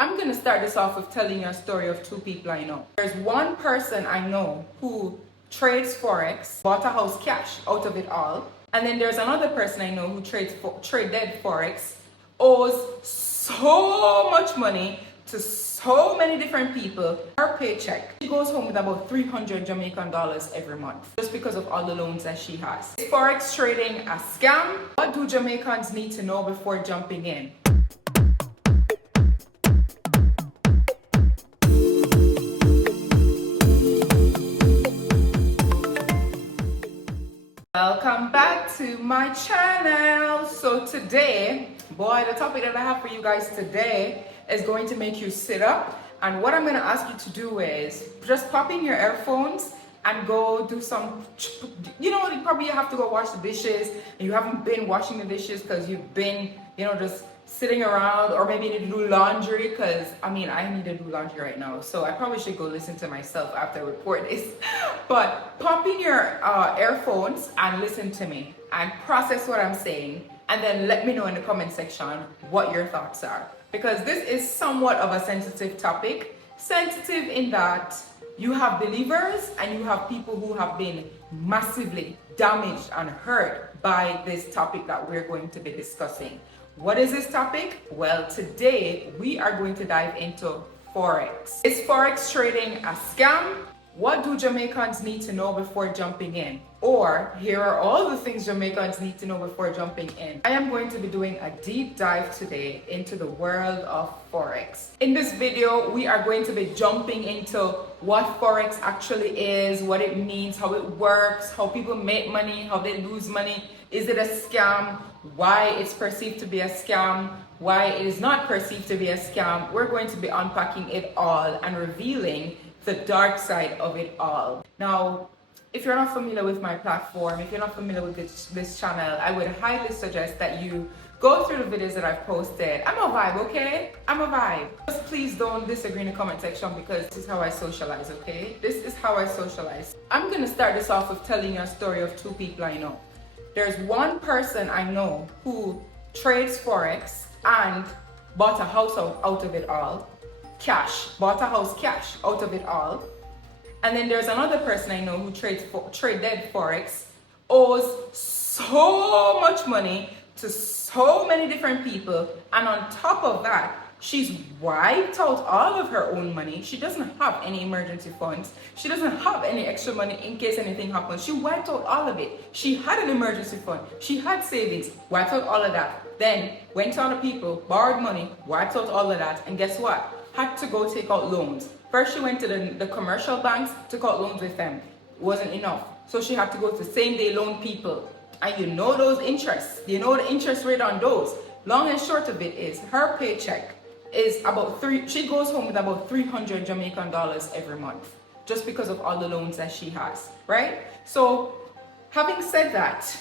I'm going to start this off with telling you a story of two people I know. There's one person I know who trades Forex, bought a house cash out of it all. And then there's another person I know who traded Forex, owes so much money to so many different people. Her paycheck, she goes home with about 300 Jamaican dollars every month just because of all the loans that she has. Is Forex trading a scam? What do Jamaicans need to know before jumping in? Welcome back to my channel. So today, boy, the topic that I have for you guys today is going to make you sit up. And what I'm going to ask you to do is just pop in your earphones and go do some, you probably have to go wash the dishes and you haven't been washing the dishes because you've been, just sitting around, or maybe you need to do laundry because I need to do laundry right now, so I probably should go listen to myself after I report this. But pop in your earphones and listen to me and process what I'm saying, and then let me know in the comment section what your thoughts are, because this is somewhat of a sensitive topic. Sensitive in that you have believers and you have people who have been massively damaged and hurt by this topic that we're going to be discussing. What is this topic? Well, today we are going to dive into Forex. Is Forex trading a scam? What do Jamaicans need to know before jumping in? Or here are all the things Jamaicans need to know before jumping in. I am going to be doing a deep dive today into the world of Forex. In this video, we are going to be jumping into what Forex actually is, what it means, how it works, how people make money, how they lose money. Is it a scam? Why it's perceived to be a scam? Why it is not perceived to be a scam? We're going to be unpacking it all and revealing the dark side of it all. Now, if you're not familiar with my platform, if you're not familiar with this channel, I would highly suggest that you go through the videos that I've posted. I'm a vibe, okay? I'm a vibe. Just please don't disagree in the comment section, because this is how I socialize, okay? This is how I socialize. I'm gonna start this off with telling you a story of two people I know. There's one person I know who trades Forex and bought a house out of it all. Bought a house cash out of it all. And then there's another person I know who traded Forex, owes so much money to so many different people, and on top of that, she's wiped out all of her own money. She doesn't have any emergency funds. She doesn't have any extra money in case anything happens. She wiped out all of it. She had an emergency fund. She had savings, wiped out all of that. Then went to other people, borrowed money, wiped out all of that. And guess what? Had to go take out loans. First, she went to the commercial banks, took out loans with them. It wasn't enough. So she had to go to same-day loan people. And you know those interests. You know the interest rate on those. Long and short of it is, her paycheck is she goes home with about 300 Jamaican dollars every month just because of all the loans that she has, right? So having said that,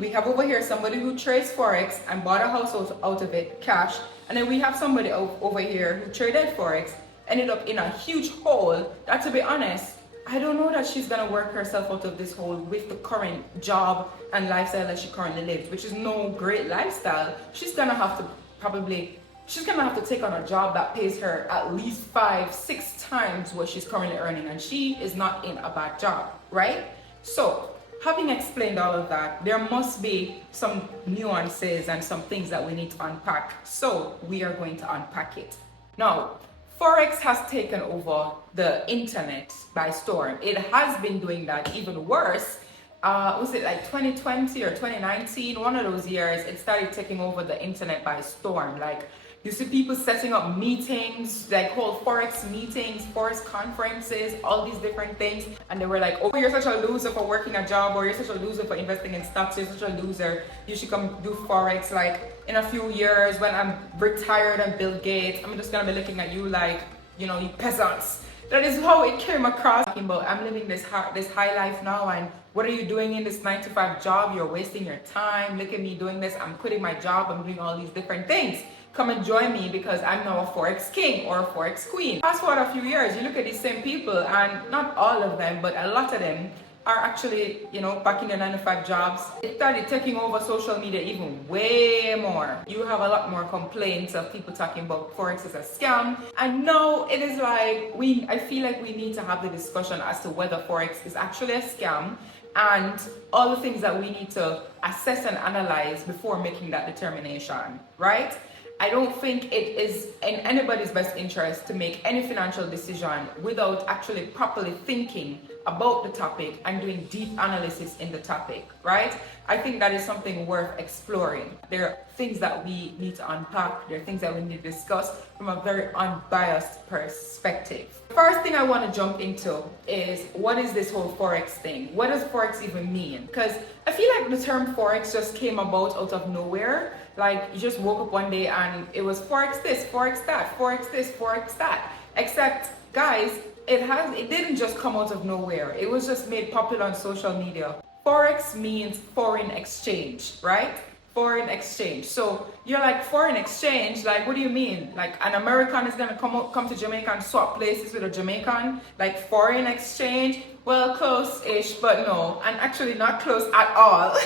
we have over here somebody who trades Forex and bought a house out of it cash, and then we have somebody over here who traded Forex, ended up in a huge hole that, to be honest, I don't know that she's gonna work herself out of this hole with the current job and lifestyle that she currently lives, which is no great lifestyle. She's gonna have to take on a job that pays her at least 5-6 times what she's currently earning, and she is not in a bad job, right? So having explained all of that, there must be some nuances and some things that we need to unpack. So we are going to unpack it. Now, Forex has taken over the internet by storm. It has been doing that. Even worse, was it like 2020 or 2019? One of those years, it started taking over the internet by storm. Like, you see people setting up meetings, like whole Forex meetings, Forex conferences, all these different things. And they were like, oh, you're such a loser for working a job, or you're such a loser for investing in stocks, you're such a loser. You should come do Forex. Like, in a few years when I'm retired and Bill Gates, I'm just gonna be looking at you like, you peasants. That is how it came across. But I'm living this high life now, and what are you doing in this 9-to-5 job? You're wasting your time. Look at me doing this. I'm quitting my job. I'm doing all these different things. Come and join me because I'm now a Forex king or a Forex queen. Fast forward a few years, you look at these same people, and not all of them, but a lot of them are actually, back in their 9 to 5 jobs. It started taking over social media even way more. You have a lot more complaints of people talking about Forex as a scam. And now it is like, I feel like we need to have the discussion as to whether Forex is actually a scam and all the things that we need to assess and analyze before making that determination, right? I don't think it is in anybody's best interest to make any financial decision without actually properly thinking about the topic and doing deep analysis in the topic, right? I think that is something worth exploring. There are things that we need to unpack. There are things that we need to discuss from a very unbiased perspective. First thing I want to jump into is, what is this whole Forex thing? What does Forex even mean? Because I feel like the term Forex just came about out of nowhere. Like, you just woke up one day and it was Forex this, Forex that, Forex this, Forex that. Except, guys, it didn't just come out of nowhere. It was just made popular on social media. Forex means foreign exchange, right? Foreign exchange. So you're like, foreign exchange, like, what do you mean? Like, an American is gonna come to Jamaica and swap places with a Jamaican? Like, foreign exchange? Well, close-ish, but no. And actually not close at all.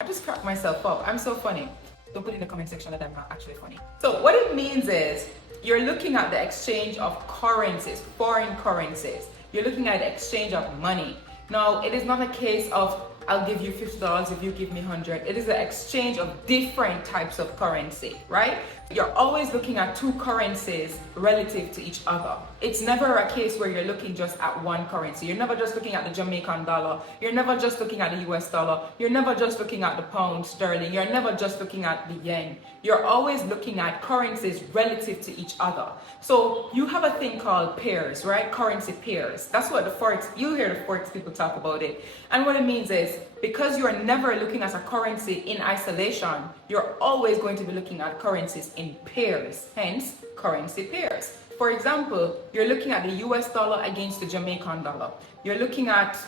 I just cracked myself up. I'm so funny. Don't put in the comment section that I'm not actually funny. So what it means is, you're looking at the exchange of currencies, foreign currencies. You're looking at the exchange of money. Now, it is not a case of, I'll give you $50 if you give me 100. It is an exchange of different types of currency, right? You're always looking at two currencies relative to each other. It's never a case where you're looking just at one currency. You're never just looking at the Jamaican dollar. You're never just looking at the US dollar. You're never just looking at the pound sterling. You're never just looking at the yen. You're always looking at currencies relative to each other. So you have a thing called pairs, right? Currency pairs. That's what the Forex, you hear the Forex people talk about it. And what it means is, because you're never looking at a currency in isolation, you're always going to be looking at currencies in pairs, hence currency pairs. For example, you're looking at the US dollar against the Jamaican dollar. You're looking at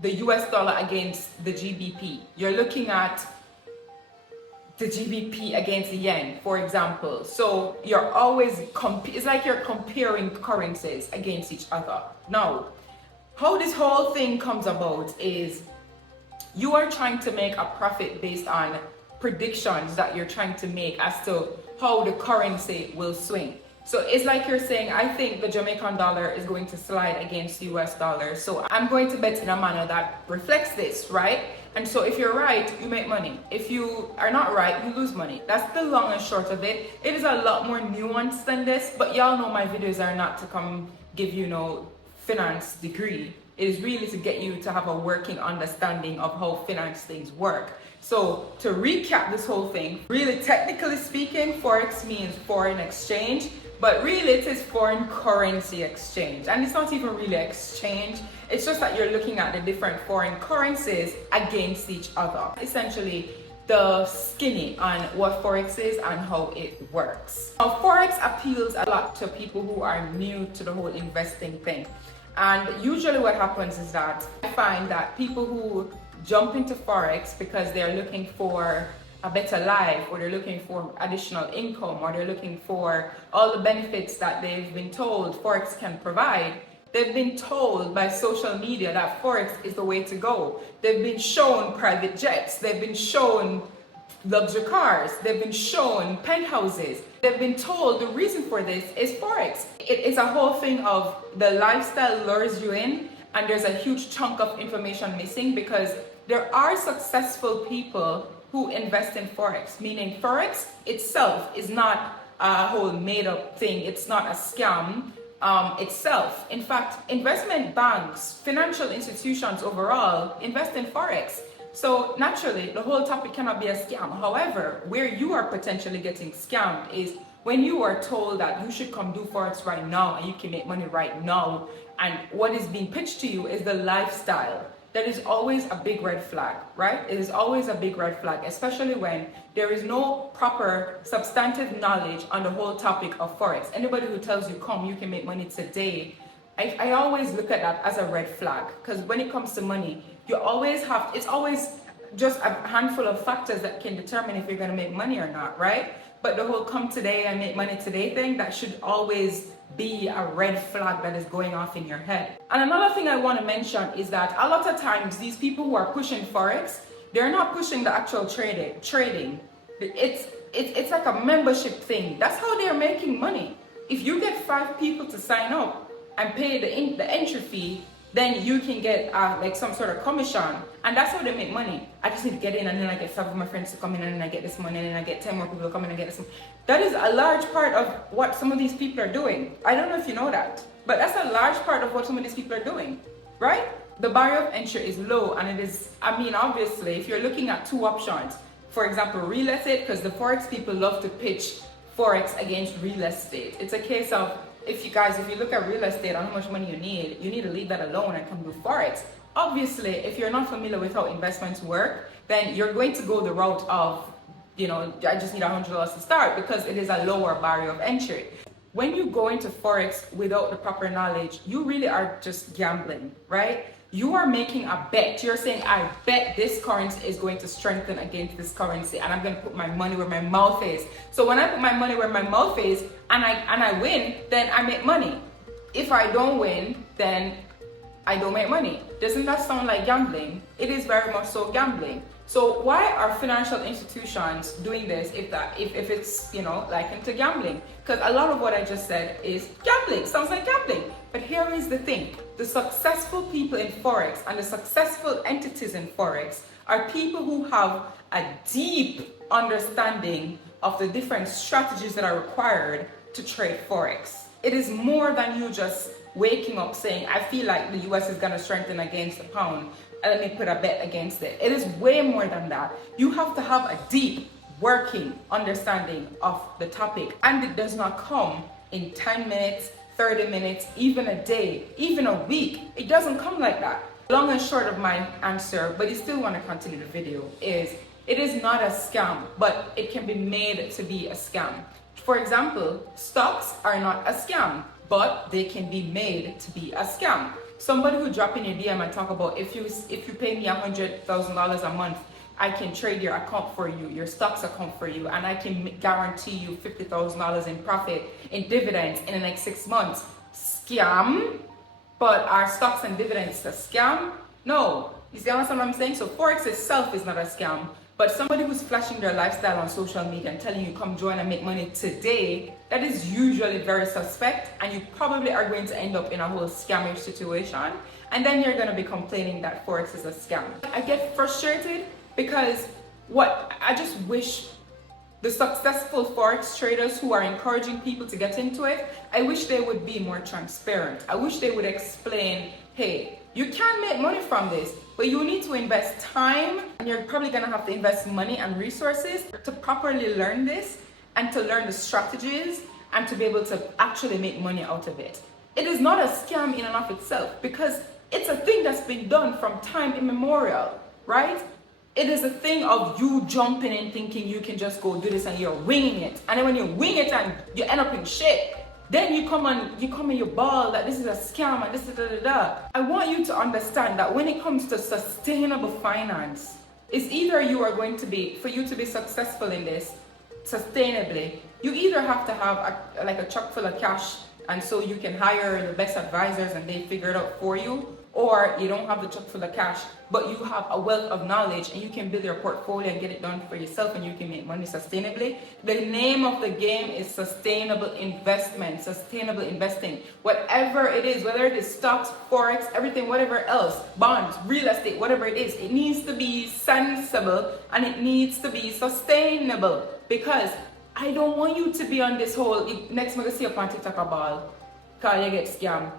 the US dollar against the GBP. You're looking at the GBP against the yen, for example. So you're always, it's like you're comparing currencies against each other. Now, how this whole thing comes about is, you are trying to make a profit based on predictions that you're trying to make as to how the currency will swing. So it's like you're saying, I think the Jamaican dollar is going to slide against the US dollar, so I'm going to bet in a manner that reflects this, right? And so if you're right, you make money. If you are not right, you lose money. That's the long and short of it. It is a lot more nuanced than this, but y'all know my videos are not to come give you no finance degree. It is really to get you to have a working understanding of how finance things work. So to recap this whole thing, really technically speaking, Forex means foreign exchange, but really it is foreign currency exchange. And it's not even really exchange, it's just that you're looking at the different foreign currencies against each other. Essentially, the skinny on what Forex is and how it works. Now, Forex appeals a lot to people who are new to the whole investing thing. And usually what happens is that I find that people who jump into Forex because they're looking for a better life, or they're looking for additional income, or they're looking for all the benefits that they've been told Forex can provide. They've been told by social media that Forex is the way to go. They've been shown private jets. They've been shown luxury cars. They've been shown penthouses. They've been told the reason for this is Forex. It is a whole thing of the lifestyle lures you in, and there's a huge chunk of information missing, because there are successful people who invest in Forex, meaning Forex itself is not a whole made-up thing. It's not a scam itself. In fact, investment banks, financial institutions overall invest in Forex. So naturally, the whole topic cannot be a scam. However, where you are potentially getting scammed is when you are told that you should come do Forex right now and you can make money right now, and what is being pitched to you is the lifestyle. That is always a big red flag, right? It is always a big red flag, especially when there is no proper substantive knowledge on the whole topic of Forex. Anybody who tells you, come, you can make money today, I always look at that as a red flag, because when it comes to money, you always have, it's always just a handful of factors that can determine if you're going to make money or not, right? But the whole come today and make money today thing, that should always be a red flag that is going off in your head. And another thing I want to mention is that a lot of times these people who are pushing Forex, they're not pushing the actual trading. It's like a membership thing. That's how they're making money. If you get 5 people to sign up and pay the entry fee, then you can get like some sort of commission, and that's how they make money. I just need to get in, and then I get 5 of my friends to come in, and then I get this money, and then I get 10 more people to come in and get this money. That is a large part of what some of these people are doing. I don't know if you know that, but that's a large part of what some of these people are doing, right? The barrier of entry is low, and it is, I mean, obviously, if you're looking at 2 options, for example, real estate, because the Forex people love to pitch Forex against real estate. It's a case of, if you look at real estate and how much money you need to leave that alone and come do Forex. Obviously, if you're not familiar with how investments work, then you're going to go the route of, I just need $100 to start, because it is a lower barrier of entry. When you go into Forex without the proper knowledge, you really are just gambling, right? You are making a bet. You're saying, I bet this currency is going to strengthen against this currency, and I'm going to put my money where my mouth is. So when I put my money where my mouth is and I win, then I make money. If I don't win, then I don't make money. Doesn't that sound like gambling? It is very much so gambling. So why are financial institutions doing this if it's, like into gambling? Because a lot of what I just said is gambling. Sounds like gambling. But here is the thing. The successful people in Forex and the successful entities in Forex are people who have a deep understanding of the different strategies that are required to trade Forex. It is more than you just waking up saying, I feel like the US is going to strengthen against the pound, and let me put a bet against it. It is way more than that. You have to have a deep working understanding of the topic, and it does not come in 10 minutes, 30 minutes, even a day, even a week. It doesn't come like that. Long and short of my answer, but you still want to continue the video, is it is not a scam, but it can be made to be a scam. For example, stocks are not a scam, but they can be made to be a scam. Somebody who drop in your DM and talk about, if you pay me $100,000 a month, I can trade your account for you, your stocks account for you, and I can guarantee you $50,000 in profit in dividends in the next 6 months. Scam? But are stocks and dividends a scam? No. You see what I'm saying? So Forex itself is not a scam, but somebody who's flashing their lifestyle on social media and telling you come join and make money today, that is usually very suspect, and you probably are going to end up in a whole scammish situation, and then you're going to be complaining that Forex is a scam. I get frustrated because I just wish the successful Forex traders who are encouraging people to get into it, I wish they would be more transparent. I wish they would explain, hey, you can make money from this, but you need to invest time, and you're probably going to have to invest money and resources to properly learn this and to learn the strategies and to be able to actually make money out of it. It is not a scam in and of itself, because it's a thing that's been done from time immemorial, right? It is a thing of you jumping and thinking you can just go do this and you're winging it. And then when you wing it and you end up in shit, then you come and you ball that this is a scam and this is I want you to understand that when it comes to sustainable finance, it's either you are going to be, for you to be successful in this sustainably, you either have to have a truck full of cash, and so you can hire the best advisors and they figure it out for you, or you don't have the truck full of cash, but you have a wealth of knowledge and you can build your portfolio and get it done for yourself, and you can make money sustainably. The name of the game is sustainable investment, sustainable investing. Whatever it is, whether it is stocks, Forex, everything, whatever else, bonds, real estate, whatever it is, it needs to be sensible and it needs to be sustainable, because I don't want you to be on this whole next time I see up on TikTok ball, cause you get scammed.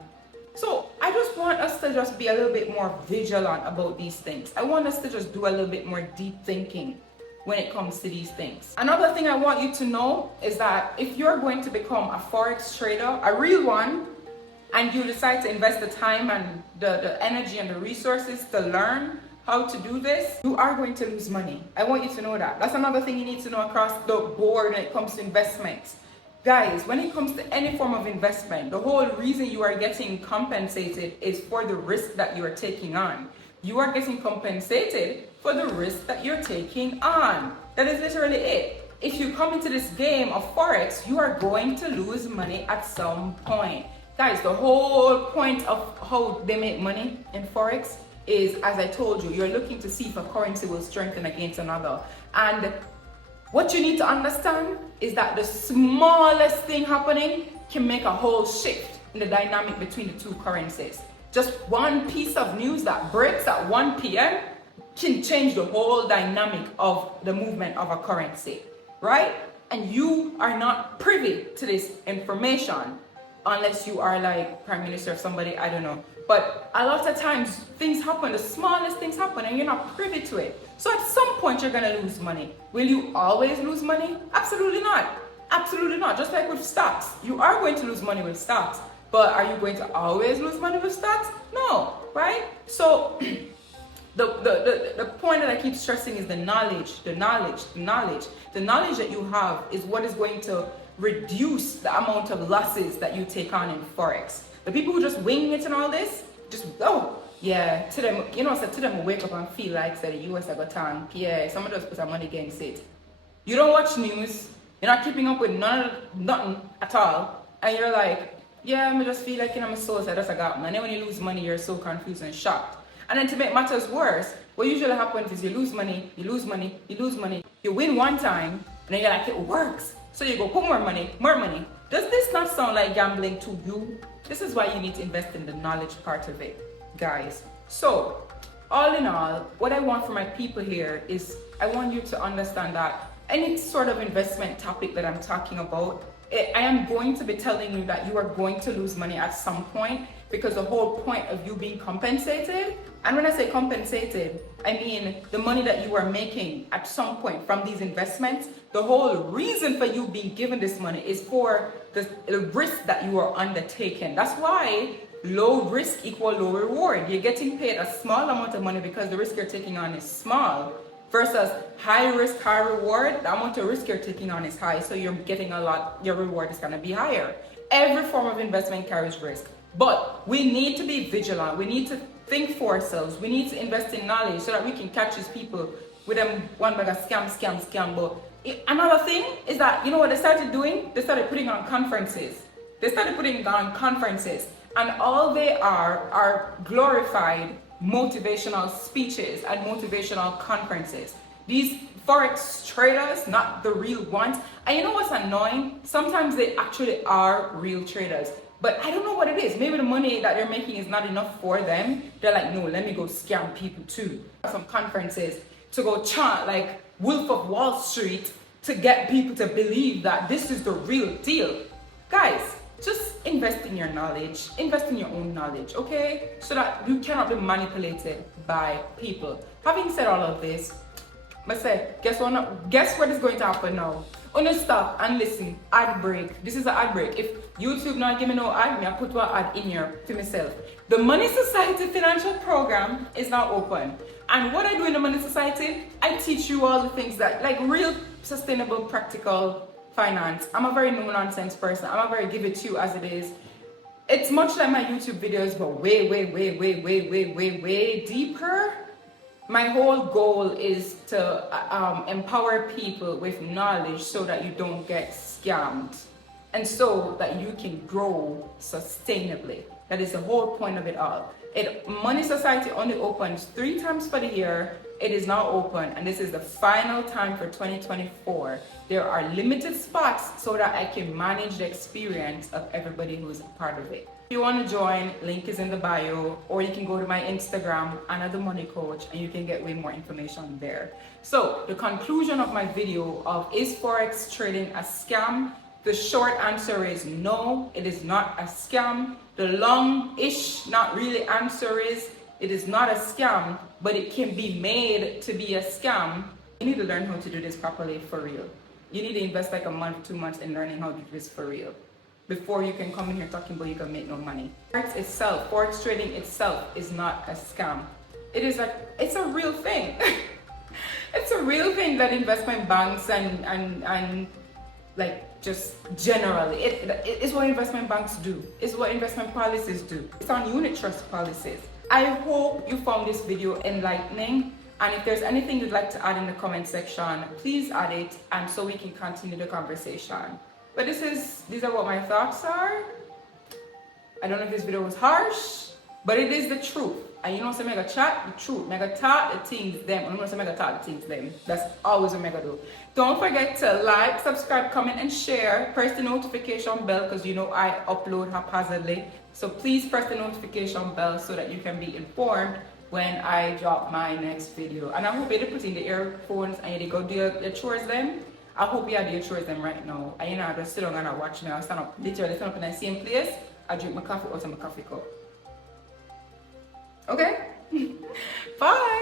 So I just want us to just be a little bit more vigilant about these things. I want us to just do a little bit more deep thinking when it comes to these things. Another thing I want you to know is that if you're going to become a Forex trader, a real one, and you decide to invest the time and the energy and the resources to learn how to do this, you are going to lose money. I want you to know that. That's another thing you need to know across the board when it comes to investments. Guys, when it comes to any form of investment, the whole reason you are getting compensated is for the risk that you are taking on. You are getting compensated for the risk that you're taking on. That is literally it. if you come into this game of Forex, you are going to lose money at some point. Guys, the whole point of how they make money in Forex is, as I told you, you're looking to see if a currency will strengthen against another. And what you need to understand is that the smallest thing happening can make a whole shift in the dynamic between the two currencies. Just one piece of news that breaks at 1 p.m. can change the whole dynamic of the movement of a currency, right? And you are not privy to this information unless you are like Prime Minister of somebody, I don't know. But a lot of times things happen, the smallest things happen, and you're not privy to it. So at some point you're gonna lose money. Will you always lose money? Absolutely not. Absolutely not. Just like with stocks, you are going to lose money with stocks, but are you going to always lose money with stocks? No, right? So the point that I keep stressing is the knowledge that you have is what is going to reduce the amount of losses that you take on in Forex. The people who just wing it and all this, just yeah, to them, you know, so to them wake up and feel like say the US I got tank. Yeah, someone just put some money against it. You don't watch news, you're not keeping up with nothing at all, and you're like, yeah, I just feel like, you know, my soul said that's a got. And then when you lose money, you're so confused and shocked. And then to make matters worse, what usually happens is you lose money, you win one time, and then you're like, it works. So you go put more money. Does this not sound like gambling to you? This is why you need to invest in the knowledge part of it, guys. So, all in all, what I want for my people here is I want you to understand that any sort of investment topic that I'm talking about, I am going to be telling you that you are going to lose money at some point, because the whole point of you being compensated, and when I say compensated, I mean the money that you are making at some point from these investments, the whole reason for you being given this money is for the risk that you are undertaking. That's why low risk equal low reward. You're getting paid a small amount of money because the risk you're taking on is small, versus high risk, high reward, the amount of risk you're taking on is high, so you're getting a lot, your reward is gonna be higher. Every form of investment carries risk, but we need to be vigilant. We need to think for ourselves. We need to invest in knowledge so that we can catch these people with them one bag of scam. But another thing is that, you know what they started doing? They started putting on conferences. And all they are glorified motivational speeches and motivational conferences. These Forex traders, not the real ones. And you know what's annoying? Sometimes they actually are real traders, but I don't know what it is. Maybe the money that they're making is not enough for them. They're like, no, let me go scam people too. Some conferences to go chant like Wolf of Wall Street to get people to believe that this is the real deal. Guys, just invest in your knowledge, invest in your own knowledge, okay? So that you cannot be manipulated by people. Having said all of this, I say, guess what is going to happen now? Only stop and listen. Ad break. This is an ad break. If YouTube not give me no ad, me I put one ad in here to myself. The Money Society Financial Program is now open. And what I do in the Money Society, I teach you all the things that, like real sustainable, practical finance. I'm a very no-nonsense person. I'm a very give it to you as it is. It's much like my YouTube videos, but way deeper. My whole goal is to empower people with knowledge so that you don't get scammed and so that you can grow sustainably. That is the whole point of it all. Money Society only opens 3 times for the year. It is now open, and this is the final time for 2024. There are limited spots so that I can manage the experience of everybody who is a part of it. If you want to join, link is in the bio, or you can go to my Instagram, Anna the Money Coach, and you can get way more information there. So the conclusion of my video of is Forex trading a scam? The short answer is no, it is not a scam. The long-ish, not really answer is it is not a scam, but it can be made to be a scam. You need to learn how to do this properly for real. You need to invest like a month, 2 months in learning how to do this for real before you can come in here talking about you can make no money. Forex trading itself is not a scam. It's a real thing. It's a real thing that investment banks and like just generally, it's what investment banks do. It's what investment policies do. It's on unit trust policies. I hope you found this video enlightening And if there's anything you'd like to add in the comment section, please add it, and so we can continue the conversation. But these are what my thoughts are. I don't know if this video was harsh, but it is the truth. And you know, so mega chat the truth, mega talk the things them. I'm gonna mega talk the things them. That's always what mega do. Don't forget to like, subscribe, comment, and share. Press the notification bell because you know I upload haphazardly. So please press the notification bell so that you can be informed when I drop my next video. And I hope you put in the earphones and you go do your chores them. I hope you do your chores them right now. And you know, I just sit down and I watch me. I stand up, literally stand up in the same place. I drink my coffee out of my coffee cup. Okay? Bye!